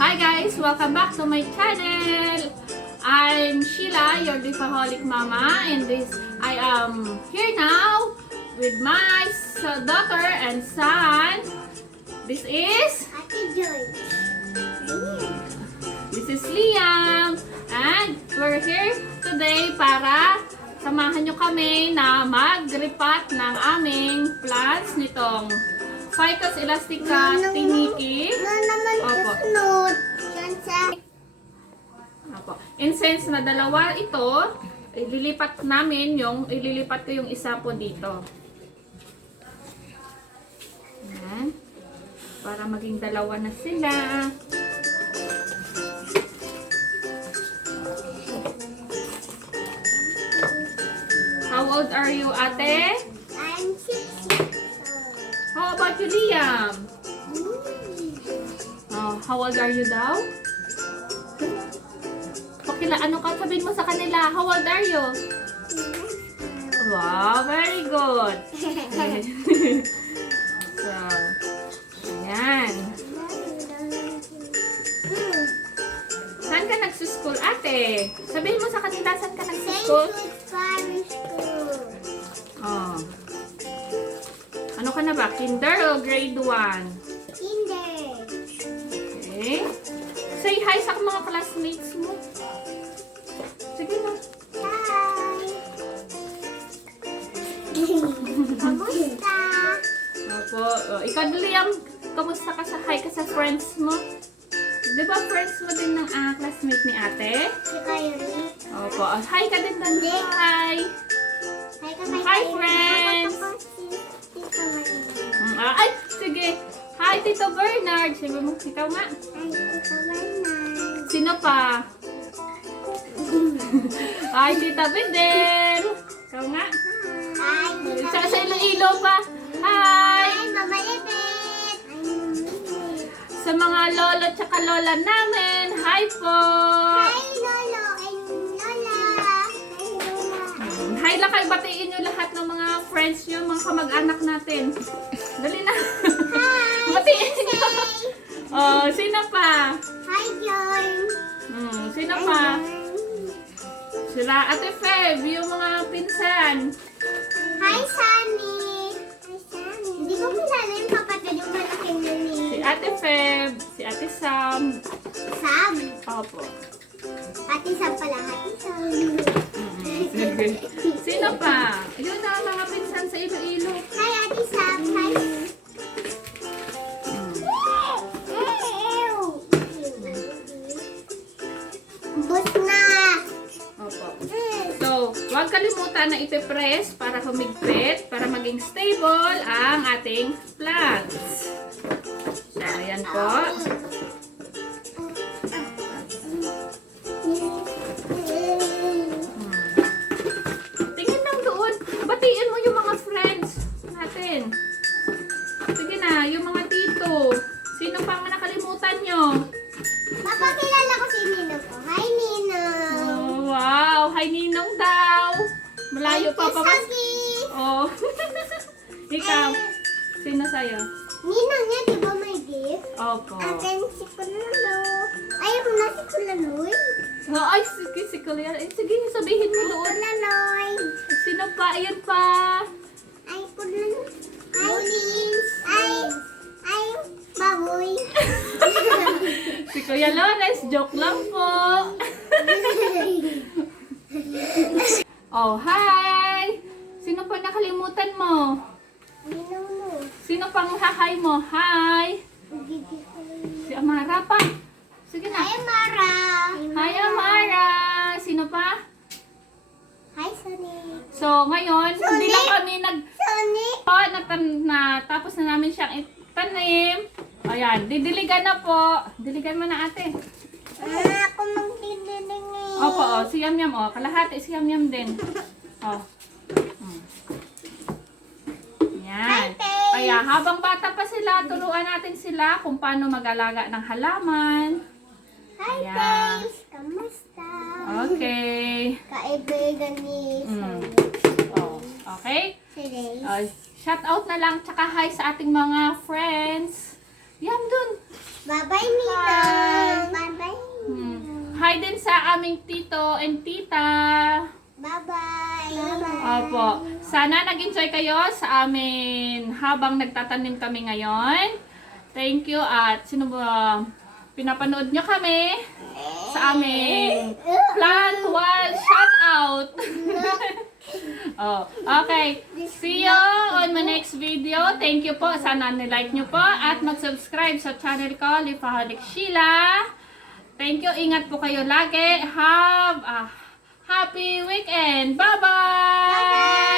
Hi guys! Welcome back to my channel! I'm Sheila, your Leafaholic mama, and I am here now with my daughter and son. This is Liam, and we're here today para samahan nyo kami na mag-repat ng aming plants nitong Ficus elastica tiniki. Opo. Opo. Incense na dalawa ito, ililipat ko yung isa po dito. Ayan. Para maging dalawa na sila. How old are you, ate? I'm 6 years old. How about you, Liam? Oh, how old are you daw? Ano ka sabihin mo sa kanila? How old are you? Wow, very good. So, ayan. Saan ka nagsuschool, ate? Sabihin mo sa kanila, saan ka nagsuschool? Oh. Ano ka na ba? Kinder o grade 1? Kinder. Okay. Say hi sa mga classmates mo. Sige na. Hi. Kamusta? Opo. Ikaw, Liam, kamusta ka sa hi ka sa friends mo? Di ba friends mo din ng classmate ni ate? Si Kayo. Opo. Hi ka din doon. Hi. Hi, friends. Ay, sige. Hi, Tito Bernard. Sabi mo, ikaw nga. Hi, Tito Bernard. Sino pa? Hi, Tita Bidel. Ikaw nga. Hi, Tita Sa Iloilo pa. Hi. Hi, Mama Lipit. Sa mga lolo tsaka lola namin. Hi po. Hi, Lolo and Lola. Hi, Lola. Hi lang kayo. Batiin nyo lahat ng mga friends nyo, mga kamag-anak natin. Dali na. Hi, Batiin nyo. Oh, sino pa? Hi, John. Sino pa? Sila Ate Feb, yung mga pinsan. Hi, Sunny. Hi, Sunny. Hindi ko kilala yung kapatid yung malaking nani. Si Ate Feb, si Ate Sam. Sam. Opo. Ate Sam pala. Ate Sam. Sino pa? Yun na mga pinsan sa Iloilo. Hi, Ate Sam. Hi. Bus na. Opo. So, huwag kalimutan na ipipress para humigpit, para maging stable ang ating plants. So, ayan po. Tingin lang doon. Batiin mo yung mga friends natin. Sige na, yung mga tito. Sino pang nakalimutan nyo? Mapakilala ko si Ninong ko. Hi, Ninong. Oh, wow! Hi, Ninong daw! Malayo pa pa. Oh. Ikaw, sino sa'yo? Ninong niya, di ba may gift? Opo. Akin si Kulalo. Ayaw mo na si Kulaloy. Oh, ay, sige, si Kuya. Sige, sabihin mo doon. Kulaloy. Sino pa? Ayan pa. Ay, Kulaloy. Ay, baboy. Si Kuya Lores, joke lang po. Oh, hi! Sino pa nakalimutan mo? Ninong mo. Sino pang hahay mo? Hi! Si Amara pa. Sige na. Hi, Mara. Hi, Amara! Sino pa? Hi, Sonny. So, ngayon, hindi lang kami Sonny. tapos na namin siyang itanim. Ayan, didiligan na po. Diligan mo na, ate. Ako magdidilingin. Opo, oh, si Yam Yam, oh. Kalahati si Yam Yam din. Oh. Yan. Kaya habang bata pa sila, turuan natin sila kung paano mag-alaga ng halaman. Hi, Ayan. guys. Kamusta? Okay. Kaibigan ni Sonny. Oh, okay? Today. Shout out na lang, tsaka hi sa ating mga friends. Yan dun. Bye-bye, Nina. Hi din sa aming tito and tita. Bye-bye. Opo. Sana nag-enjoy kayo sa amin habang nagtatanim kami ngayon. Thank you at sino ba pinapanood nyo kami sa aming plant wall shout out. Oh, okay. See you on my next video. Thank you po. Sana nilike nyo po at mag-subscribe sa channel ko, Leafaholic Sheila. Thank you. Ingat po kayo lagi. Have a happy weekend. Bye-bye!